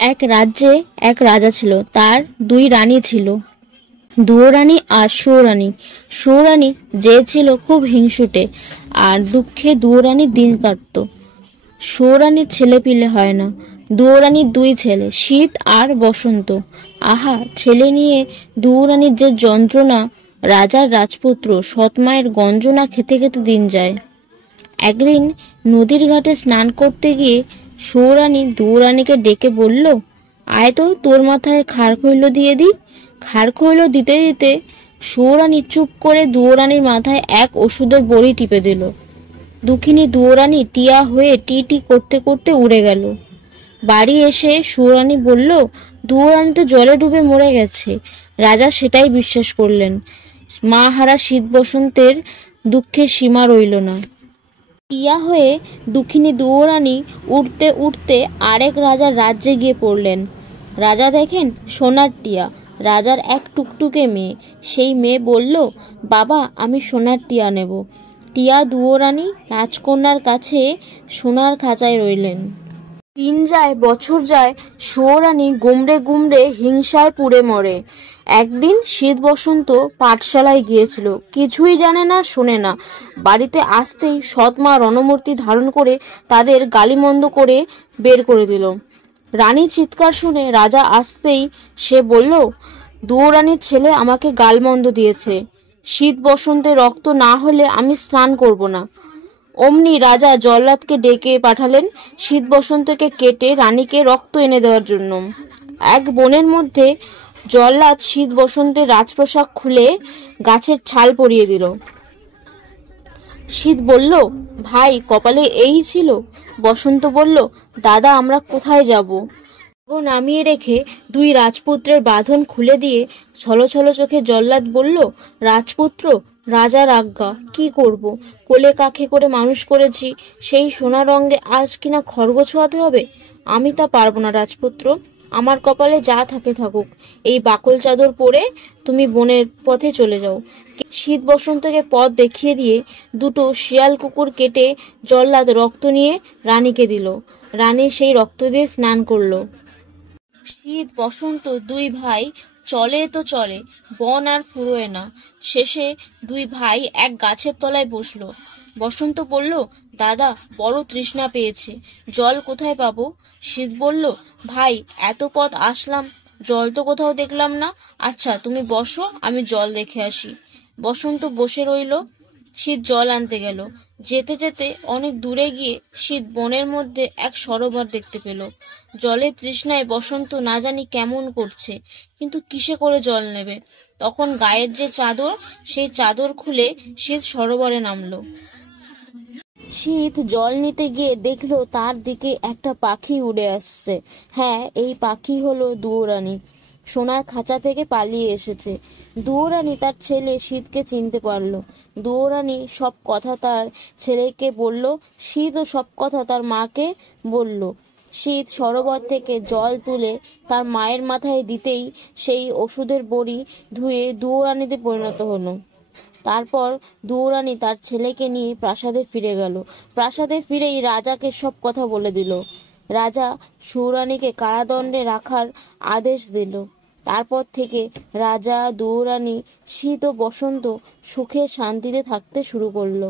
এক রাজ্যে এক রাজা ছিল। তার দুই রানী ছিল, দুয়োরানী আর সৌরানী। সৌরানী যে ছিল খুব হিংসুটে, আর দুঃখে দুয়োরানীর দিন কাটত। সৌরানীর ছেলে পিলে হয় না। দুয়োরানীর দুই ছেলে, শীত আর বসন্ত। আহা, ছেলে নিয়ে দুয়োরানীর যে যন্ত্রণা! রাজার রাজপুত্র সৎমায়ের গঞ্জনা খেতে খেতে দিন যায়। একদিন নদীর ঘাটে স্নান করতে গিয়ে সৌরানী দুয়োরানীকে ডেকে বলল, আয় তো, তোর মাথায় খাড়খৈল্য দিয়ে দি। খাড়খৈল্য দিতে দিতে সৌরানী চুপ করে দুয়োরানীর মাথায় এক ওষুধের বড়ি টিপে দিল। দুঃখিনী দুয়োরানী টিয়া হয়ে টি টি করতে করতে উড়ে গেল। বাড়ি এসে সৌরানী বলল, দুয়োরানী তো জলে ডুবে মরে গেছে। রাজা সেটাই বিশ্বাস করলেন। মা হারা শীত বসন্তের দুঃখের সীমা রইল না। টিয়া হয়ে দুঃখিনী দুয়োরানী উঠতে উঠতে আরেক রাজার রাজ্যে গিয়ে পড়লেন। রাজা দেখেন সোনার টিয়া, রাজার এক টুকটুকে মেয়ে। সেই মেয়ে বলল, বাবা, আমি সোনার টিয়া নেব। টিয়া দুয়োরানী রাজকন্যার কাছে সোনার খাঁচায় রইলেন। দিন যায়, বছর যায়, সৌরানী গুমড়ে গুমড়ে হিংসায় পুড়ে মরে। একদিন শীত বসন্ত পাঠশালায় গিয়েছিল, কিছুই জানে না, শোনে না। বাড়িতে আসতেই সৎমা রণমূর্তি ধারণ করে তাদের গালিমন্দ করে বের করে দিল। রানী চিৎকার শুনে রাজা আসতেই সে বলল, দুয়োরানীর ছেলে আমাকে গালমন্দ দিয়েছে। শীত বসন্তে রক্ত না হলে আমি স্নান করব না। অমনি রাজা জল্লাদকে ডেকে পাঠালেন শীত বসন্তকে কেটে রানীকে রক্ত এনে দেওয়ার জন্য। এক বনের মধ্যে জল্লাদ শীত বসন্তের রাজপ্রাসাদ খুলে গাছের ছাল পরিয়ে দিল। শীত বলল, ভাই, কপালে এই ছিল? বসন্ত বলল, দাদা, আমরা কোথায় যাব? নামিয়ে রেখে দুই রাজপুত্রের বাঁধন খুলে দিয়ে ছলছল চোখে জল্লাদ বলল, রাজপুত্র, রাজার আজ্ঞা, কি করব? কোলে কাখে করে মানুষ করেছি, সেই সোনার রঙে আজ কিনা খড়গ ছোঁয়াতে হবে? আমি তা পারবো না রাজপুত্র। আমার কপালে যা থাকে থাকুক, এই বাকল চাদর পরে তুমি বনের পথে চলে যাও। শীত বসন্তকে পথ দেখিয়ে দিয়ে দুটো শিয়াল কুকুর কেটে জল্লাদ রক্ত নিয়ে রানীকে দিল। রানী সেই রক্ত দিয়ে স্নান করলো। শীত বসন্ত দুই ভাই চলে তো চলে, বন আর ফুরোয় না। শেষে দুই ভাই এক গাছের তলায় বসলো। বসন্ত বলল, দাদা, বড় তৃষ্ণা পেয়েছে, জল কোথায় পাবো? শীত বলল, ভাই, এত পথ আসলাম, জল তো কোথাও দেখলাম না। আচ্ছা, তুমি বসো, আমি জল দেখে আসি। বসন্ত বসে রইল। শীত জল আনতে গেল। যেতে যেতে অনেক দূরে গিয়ে শীত বনের মধ্যে এক সরোবর দেখতে পেল। জলের তৃষ্ণায় বসন্ত না জানি কেমন করছে, কিন্তু কিসে করে জল নেবে? তখন গায়ের যে চাদর, সেই চাদর খুলে শীত সরোবরে নামলো। শীত জল নিতে গিয়ে দেখলো তার দিকে একটা পাখি উড়ে আসছে। হ্যাঁ, এই পাখি হলো দুয়োরানী। সোনার খাঁচা থেকে পালিয়ে এসেছে। দুয়োরানী তার ছেলে শীতকে চিনতে পারলো। দুয়োরানী সব কথা তার ছেলেকে বলল। শীতও সব কথা তার মাকে বলল। শীত সরোবর থেকে জল তুলে তার মায়ের মাথায় দিতেই সেই ওষুধের বড়ি ধুয়ে দুয়োরানীতে পরিণত হলো। তারপর দুয়োরানী তার ছেলেকে নিয়ে প্রাসাদে ফিরে গেল। প্রাসাদে ফিরেই রাজাকে সব কথা বলে দিল। রাজা সৌরানীকে কারাদণ্ডে রাখার আদেশ দিল। তারপর থেকে রাজা, দুয়োরানী, শীত ও বসন্ত সুখে শান্তিতে থাকতে শুরু করলো।